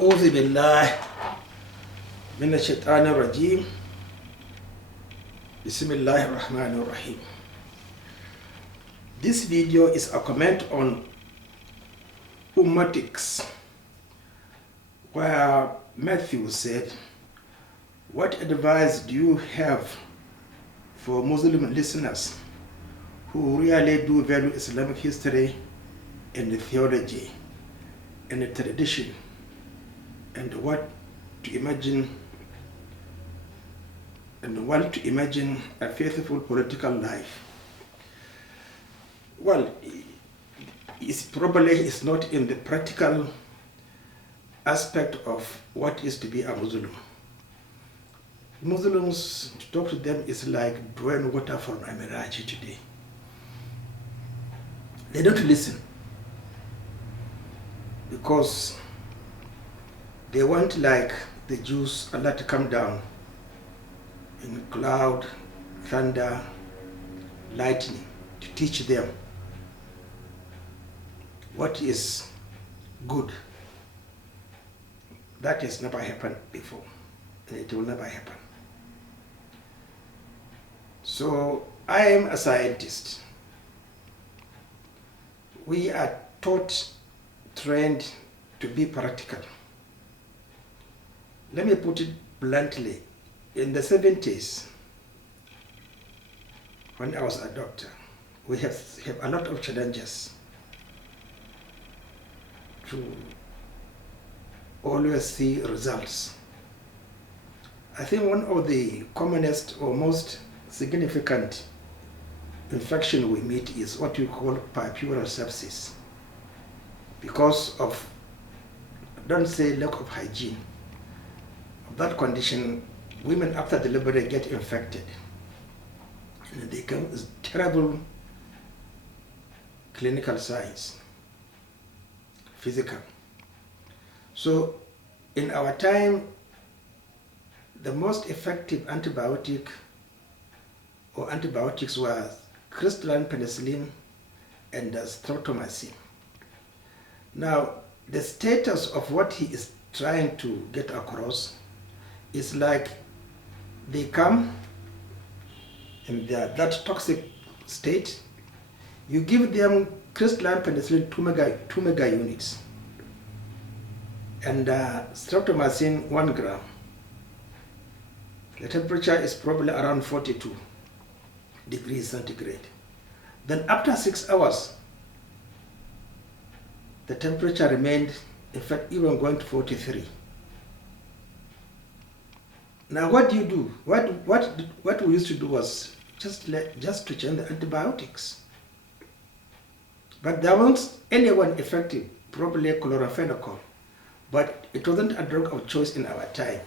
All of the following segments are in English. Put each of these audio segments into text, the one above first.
أعوذ بالله من الشيطان الرجيم. بسم الله الرحمن الرحيم. This video is a comment on Ummatics, where Matthew said, "What advice do you have for Muslim listeners who really do value Islamic history and the theology and the tradition, and want to imagine a faithful political life?" Well, it's probably not in the practical aspect of what is to be a Muslim. Muslims, to talk to them is like drawing water from a mirage today. They don't listen because they want, like the Jews, Allah to come down in cloud, thunder, lightning to teach them what is good. That has never happened before, and it will never happen. So I am a scientist. We are trained to be practical. Let me put it bluntly. In the 70s, when I was a doctor, we have a lot of challenges to always see results. I think one of the commonest or most significant infection we meet is what we call puerperal sepsis, because of, don't say lack of hygiene. Of that condition, women after delivery get infected, and they come with terrible clinical signs, physical. So in our time, the most effective antibiotic or antibiotics were crystalline penicillin and streptomycin. Now, the status of what he is trying to get across is like they come in that toxic state, you give them crystalline penicillin 2 mega units and streptomycin 1 gram. The temperature is probably around 42 degrees centigrade. Then after 6 hours, the temperature remained, in fact, even going to 43. Now, what do you do? What we used to do was just to change the antibiotics. But there wasn't anyone effective, probably chloramphenicol, but it wasn't a drug of choice in our time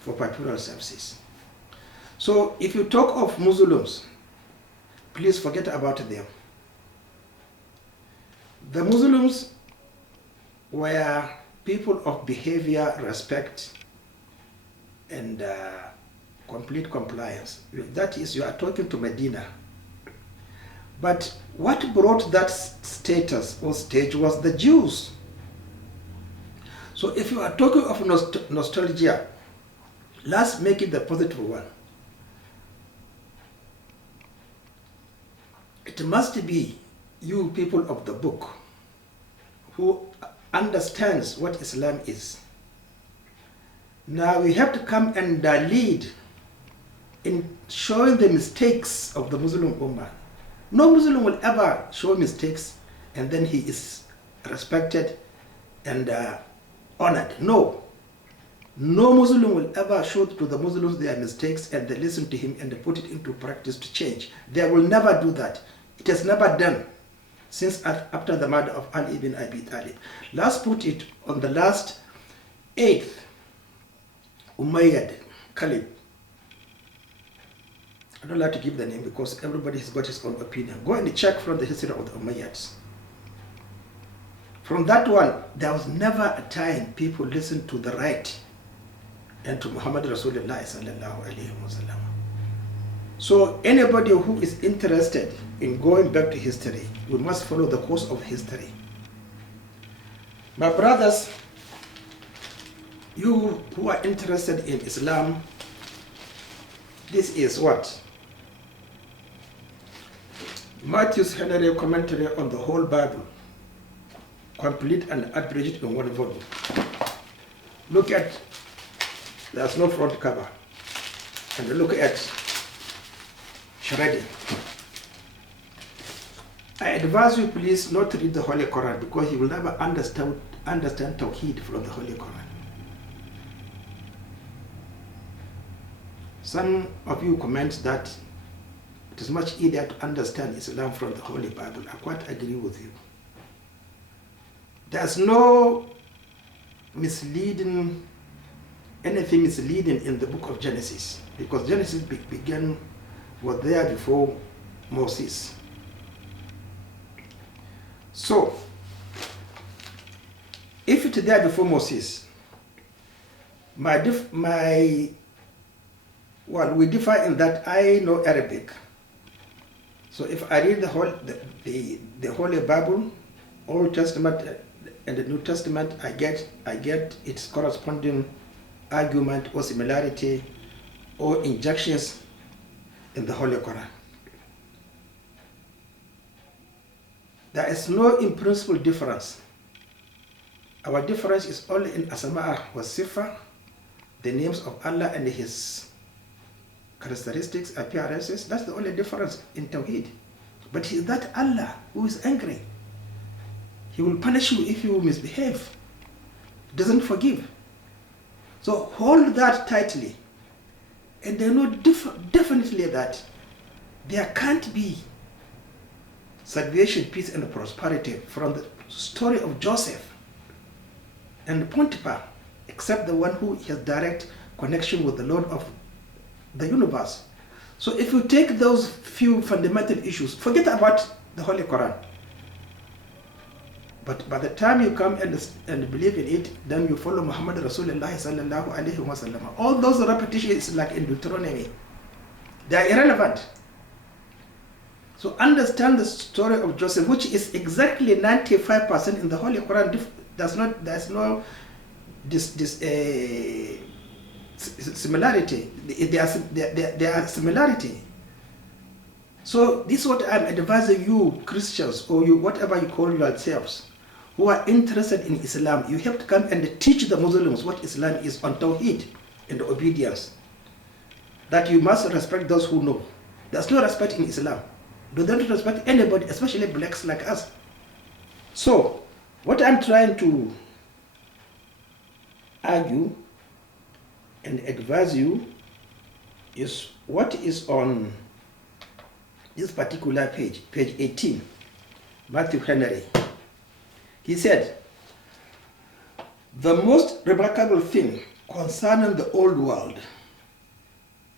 for puerperal sepsis. So if you talk of Muslims, please forget about them. The Muslims were people of behavior, respect, and complete compliance. That is, you are talking to Medina. But what brought that status or stage was the Jews. So if you are talking of nostalgia, let's make it the positive one. It must be you people of the book who understands what Islam is. Now we have to come and lead in showing the mistakes of the Muslim Ummah. No Muslim will ever show mistakes and then he is respected and honored. No. No Muslim will ever show to the Muslims their mistakes and they listen to him and they put it into practice to change. They will never do that. It has never done since after the murder of Ali ibn Abi Talib. Let's put it on the last 8th Umayyad Caliph. I don't like to give the name because everybody has got his own opinion. Go and check from the history of the Umayyads. From that one, there was never a time people listened to the right and to Muhammad Rasulullah sallallahu alaihi wasallam. So anybody who is interested in going back to history, we must follow the course of history. My brothers, You who are interested in Islam, this is what? Matthew's Henry commentary on the whole Bible, complete and abridged in one volume. Look at, there's no front cover. And look at shredding. I advise you please not to read the Holy Quran, because you will never understand Tawheed from the Holy Quran. Some of you comment that it is much easier to understand Islam from the Holy Bible. I quite agree with you. There's no anything misleading in the book of Genesis, because Genesis was there before Moses. So, if it's there before Moses, we differ in that I know Arabic. So if I read the Holy Bible, Old Testament and the New Testament, I get its corresponding argument or similarity or injections in the Holy Quran. There is no in principle difference. Our difference is only in Asma' wa Sifa, the names of Allah and His characteristics, appearances. That's the only difference in Tawheed. But is that Allah who is angry? He will punish you if you misbehave. He doesn't forgive. So hold that tightly. And they know definitely that there can't be salvation, peace, and prosperity from the story of Joseph and Potiphar, except the one who has direct connection with the Lord of the universe. So if you take those few fundamental issues, forget about the Holy Quran. But by the time you come and believe in it, then you follow Muhammad Rasulullah sallallahu alaihi wasallam. All those repetitions, like in Deuteronomy, they are irrelevant. So understand the story of Joseph, which is exactly 95% in the Holy Quran. There's no similarity. There are similarity. So this is what I'm advising you, Christians, or you, whatever you call yourselves, who are interested in Islam. You have to come and teach the Muslims what Islam is on Tawheed and obedience. That you must respect those who know. There's no respect in Islam. They don't respect anybody, especially blacks like us. So, what I'm trying to argue and advise you is what is on this particular page 18, Matthew Henry. He said, the most remarkable thing concerning the old world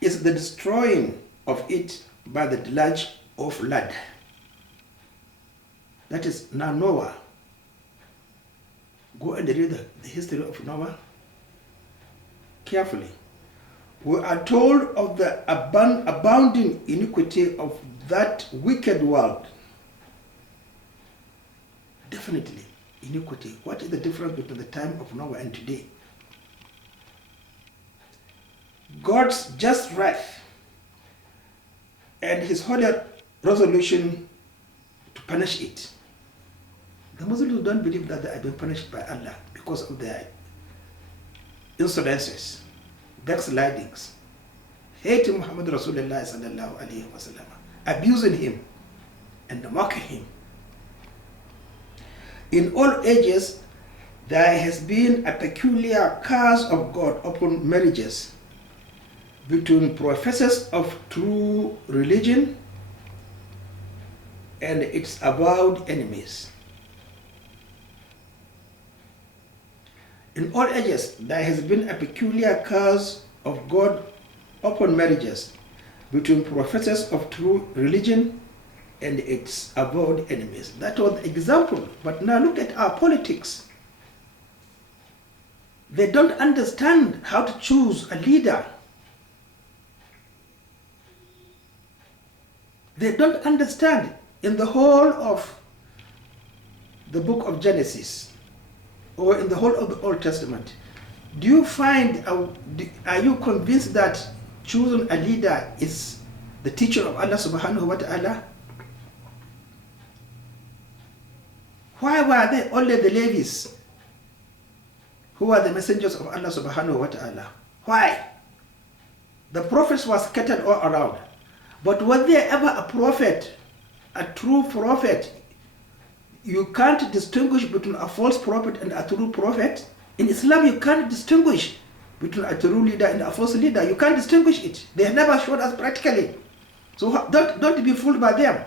is the destroying of it by the deluge of flood. That is now Noah. Go and read the history of Noah carefully. We are told of the abounding iniquity of that wicked world. Definitely, iniquity. What is the difference between the time of Noah and today? God's just wrath and His holy resolution to punish it. The Muslims don't believe that they have been punished by Allah because of their insolences, backslidings, hating Muhammad Rasulullah sallallahu alaihi wasallam, abusing him and mocking him. In all ages, there has been a peculiar curse of God upon marriages between professors of true religion and its avowed enemies. In all ages, there has been a peculiar curse of God upon marriages between professors of true religion and its avowed enemies. That was the example. But now look at our politics. They don't understand how to choose a leader. They don't understand in the whole of the book of Genesis or in the whole of the Old Testament. Do you find, are you convinced that choosing a leader is the teacher of Allah subhanahu wa ta'ala? Why were they only the Levites who are the messengers of Allah subhanahu wa ta'ala? Why? The prophets were scattered all around. But was there ever a prophet, a true prophet? You can't distinguish between a false prophet and a true prophet. In Islam, you can't distinguish between a true leader and a false leader. You can't distinguish it. They have never showed us practically. So don't be fooled by them.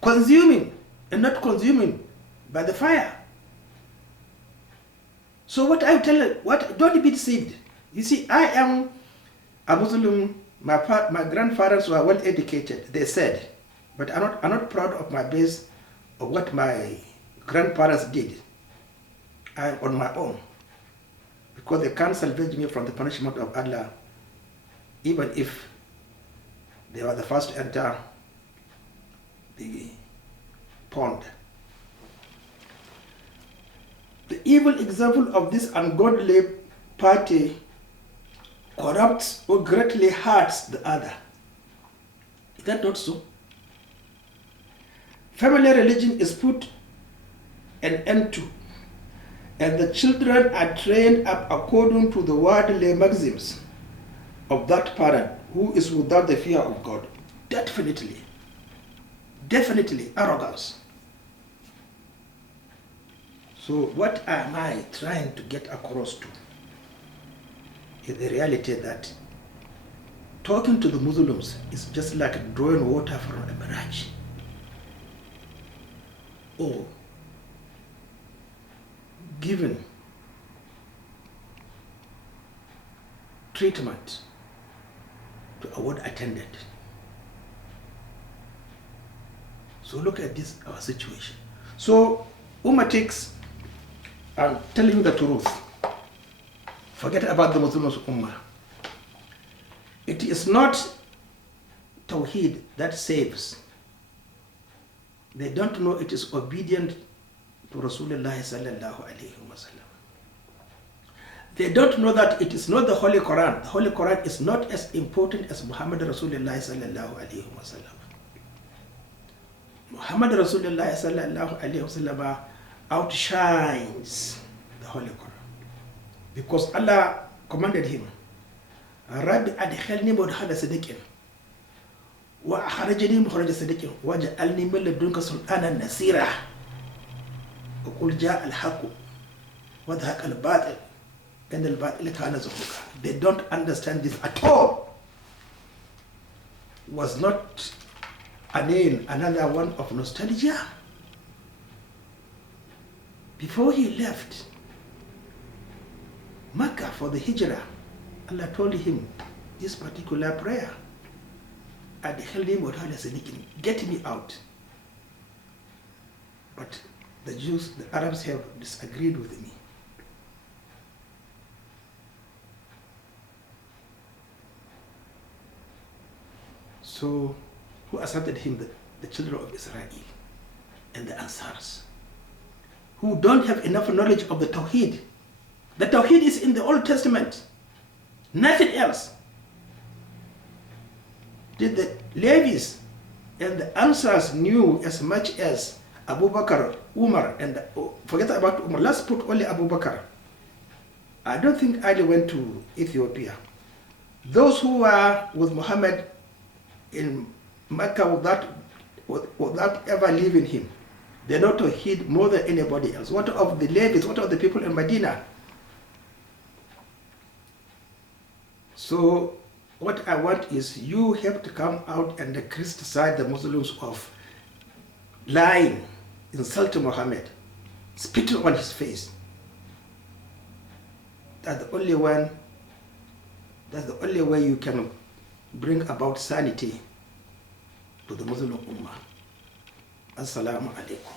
Consuming and not consuming by the fire. So what I tell you, don't be deceived. You see, I am a Muslim. My grandfathers were well educated, they said, but I'm not proud of my base of what my grandparents did. I am on my own, because they can't salvage me from the punishment of Allah, even if they were the first to enter the pond. The evil example of this ungodly party corrupts or greatly hurts the other. Is that not so? Family religion is put an end to, and the children are trained up according to the worldly maxims of that parent who is without the fear of God. Definitely arrogance. So what am I trying to get across to is the reality that talking to the Muslims is just like drawing water from a mirage, or giving treatment to a ward attendant. So look at this, our situation. So Ummatics, I'm telling you the truth. Forget about the Muslims Ummah. It is not Tawheed that saves. They don't know it is obedient to Rasulullah sallallahu alayhi wa sallam. They don't know that it is not the Holy Qur'an. The Holy Qur'an is not as important as Muhammad Rasulullah sallallahu alayhi wa sallam. Muhammad Rasulullah sallallahu alayhi wa sallam outshines the Holy Qur'an, because Allah commanded him, Rabbi adkhilni mudkhala sidqin wa akhrajni mukhraj sidqin waj'alni min ladunka sultanan nasira wa qul jaa al-haqq wa dhaqa al-batil and al-batil kana zahuqa. They don't understand this at all. Was not another one of nostalgia? Before he left Makkah for the Hijrah, Allah told him this particular prayer, get me out. But the Jews, the Arabs have disagreed with me. So who accepted him? The children of Israel and the Ansars, who don't have enough knowledge of the Tawheed. The Tawheed is in the Old Testament, nothing else. Did the Levites and the Ansars knew as much as Abu Bakr, Umar, and forget about Umar, let's put only Abu Bakr. I don't think Ali went to Ethiopia. Those who were with Muhammad in Makkah without ever leaving him, they know Tawheed more than anybody else. What of the Levites? What of the people in Medina? So what I want is you have to come out and criticize the Muslims of lying, insulting Muhammad, spitting on his face. That's the only one. That's the only way you can bring about sanity to the Muslim Ummah. Assalamu alaikum.